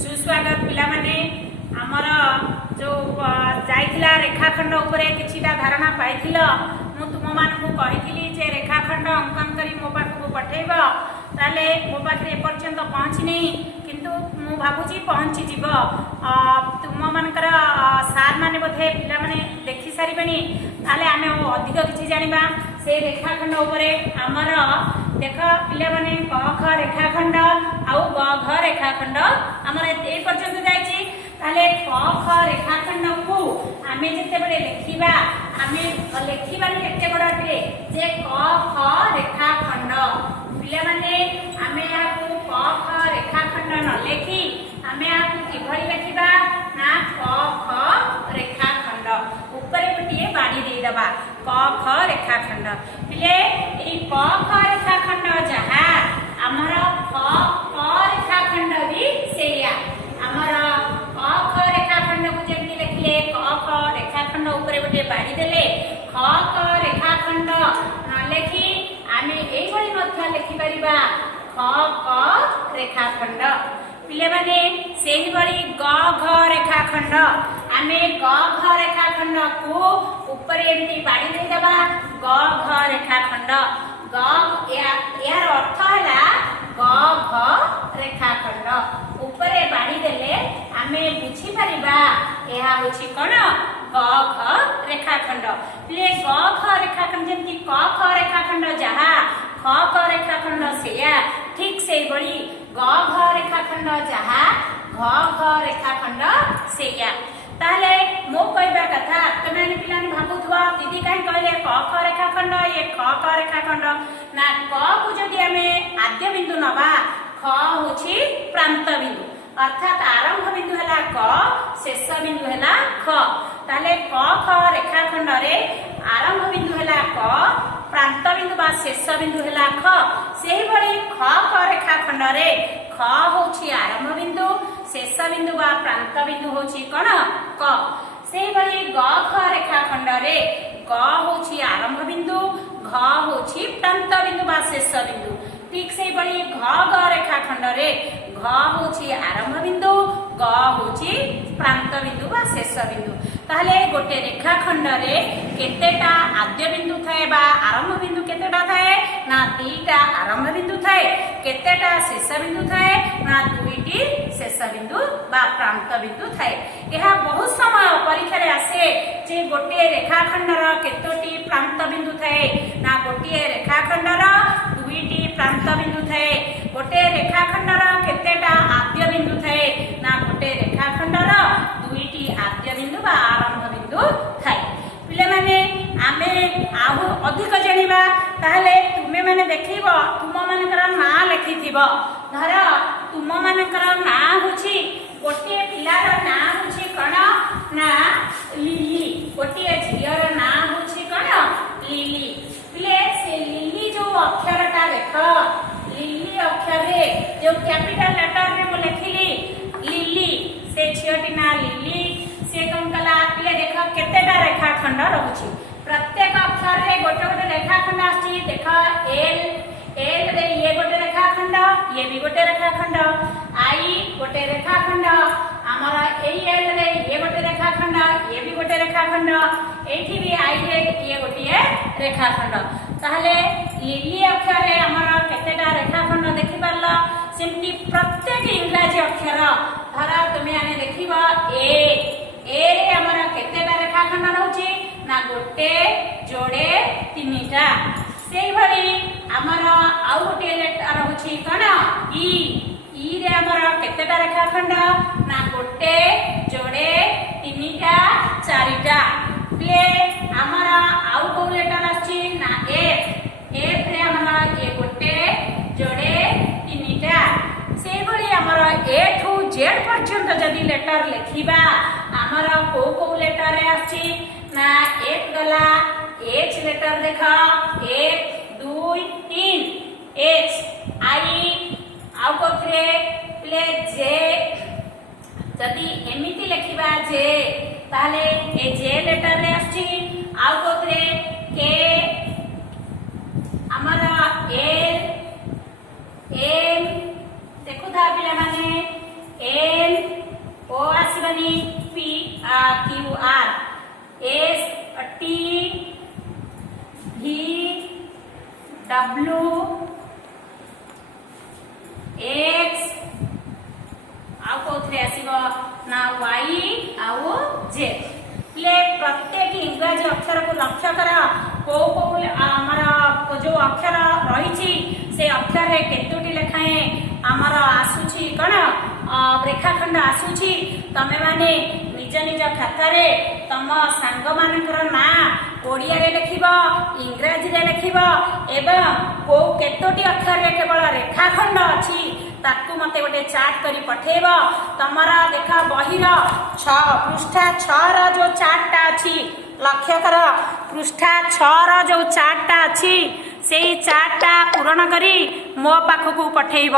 सुस्वागत पिला माने आमर जो जाइथिला रेखाखंड उपरे किछिटा धारणा पाइथिल मु तुम मानकु कहिथिली जे रेखाखंड अंकन करी मो पाखकु पठेइबो ताले मो पाखरे पर्यंत पहुँची नहीं किंतु मु भाबुची पहुँची जीव तुम मानकर सार माने बोधे पिला माने देखि सारिबेनी ताले आमे अधिक किछि जानिबा से रेखाखंड उपरे आमर देख पिला माने क ख रेखाखंड आउ ग घ रेखाखंड आमर ए पर्यंत जाइछि ताले क ख रेखाखंड को आमे जते बडे लेखिबा आमे लेखिबा केते बडटे जे क ख रेखाखंड पिला माने आमे याकू क ख रेखाखंड न लेखि आमे याकू किभଳି लेखिबा ना क ख रेखाखंड ऊपर गोटे बाड़ी दे दबा क ख रेखाखंड पिले ए क ख रेखाखंड जहा हमर ख क रेखाखंड भी सेया हमर क ख रेखाखंड को जेमि लिखले क ख रेखाखंड ऊपर गोटे बाड़ी देले ख क रेखाखंड न लेखि आमे एई भଳି मध्य लिखि परिबा ख क रेखाखंड पिले माने सेही भଳି ग घ रेखाखंड आमे ग घ रेखाखंड को ऊपर एमती बाड़ी दे दबा ग घ रेखाखंड ग यार अर्थ हैला ग घ रेखाखंड ऊपर बाड़ी देले आमे बुझी परिबा एहा होछि कोन ग घ रेखाखंड पिले ग घ रेखाखंड जेमती क ख रेखाखंड जहा ख क रेखाखंड सेया ठीक सेही भଳି ग घ रेखाखंड जहा घ घ रेखाखंड सेया ताले मो कहबा कथा तमे पिलानी भाबुथवा दीदी काहे कहले क ख रेखाखंड ये ख ख रेखाखंड ना क को जदि हमें आद्य बिंदु नबा ख होछि प्रांत बिंदु अर्थात आरंभ बिंदु हला क शेष बिंदु हला ख ताले क ख रेखाखंड रे आरंभ बिंदु हला क प्रांत बिंदु बा शेष बिंदु हला ख सेही भଳି ख ख रेखाखंड रे ख होछि आरंभ बिंदु शेष बिंदु बा प्रांत बिंदु होछि कोन क सेही भଳି ग घ रेखाखंड रे ग होछि आरंभ बिंदु घ होछि प्रांत बिंदु बा शेष बिंदु ठीक सेही भଳି घ घ रेखाखंड रे घ होछि आरंभ बिंदु ग होछि प्रांत बिंदु बा शेष बिंदु ताहले गोटे रेखाखंड रे केतेटा आद्य बिंदु थाए बा आरंभ बिंदु केतेटा थाए ना दुईटा आरंभ बिंदु थाए केतेटा शेष बिंदु थाए ना दुईटी शेष बिंदु बा प्रांत बिंदु थाए एहा बहुत समय परीक्षा रे आसे जे गोटे रेखाखंड रा केतोटी प्रांत बिंदु थाए ना गोटे रेखाखंड रा दुईटी प्रांत बिंदु थाए गोटे रेखाखंड रा केतेटा आद्य बिंदु थाए ना गोटे रेखाखंड रा दुईटी आद्य बिंदु बा आरंभ बिंदु थाए पिले माने आमे आहु अधिक जानिबा ताहले तुमे माने देखिबो तुम मानकर ना लिखिथिबो धर तुम मानकर ना होछि गोटे पिलार ना होछि कोन ना लिली गोटे झियर ना होछि कोन लिली पिले से लिली जो अक्षरटा देख लिली अक्षर रे जो कैपिटल लेटर रे मु लिखिली लिली से झियटी ना लिली से कौन कला पिले देख केतेटा रेखाखंड रहुछि प्रत्येक अक्षर रे गोटे गोटे रेखाखंड आछि देख एल एल रे ये गोटे रेखाखंड ये भी गोटे रेखाखंड आई गोटे रेखाखंड हमर ए एल रे ये गोटे रेखाखंड ये भी गोटे रेखाखंड एठी भी आई रे ये गोटे रेखाखंड ताहले लिली अक्षर रे हमर केतेटा रेखाखंड देखि परला सिम्पली प्रत्येक इंग्लिश अक्षर धरा तुमे आने देखिबा ए रे हमर केतेटा रेखाखंड रहउची ना गोटे जोड़े तीनटा सेही भଳି हमर आउ गोटे लेटर रहउची कोन ई रे हमर केतेटा रेखाखंड ना गोटे जोड़े तीनटा चारिटा प्ले हमर आउ को लेटर आछि ना एफ रे हमर ए गोटे जोड़े तीनटा सेही भଳି हमर ए ठू जेड पर्यंत जदी लेटर लिखिबा हमर को लेटर रे आछि ना एक गला एच लेटर देखा 1 2 3 एच आई आउ कोथरे प्ले जे जदी एमिति लिखिबा जे ताले ए जे लेटर रे आछि आउ कोथरे के हमरा एल एम देखु था पिला माने एल ଲେଖୁଛନ୍ତି QR STVWX आउ कौन आसब ना Y आउ Z प्ले प्रत्येक इंग्राजी अक्षर को लक्ष्य कर कौ कौ आमर जो अक्षर रही से अक्षर रे केतोटी लेखाएं आमर आसुची कण रेखाखंड आसुची तमे माने निज निज खातारे तम सांग मानकर ना ओडिया रे लिखिब इंग्राजी रे लिखिब एवं कौ केतोटी अक्षर रे केवल रेखाखंड अछि ताकू मते गोटे चार्ट करी पठेब तमरा देखा बहिर पृष्ठा 6 रो जो चार्टटा अछि लक्ष्य कर पृष्ठा 6 रो जो चार्टटा अछि सेही चार्टटा पूर्ण करी मो पाखकू पठेब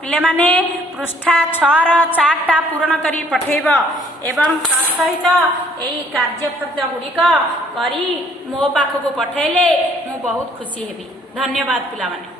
पिले माने पृष्ठा 6 रो चार्टटा पूर्ण करी पठेब एवं सहित एई कार्यक्षेत्र गुड़िक करी मो पाखकू पठेले मु बहुत खुशी हेबी। धन्यवाद पिला माने।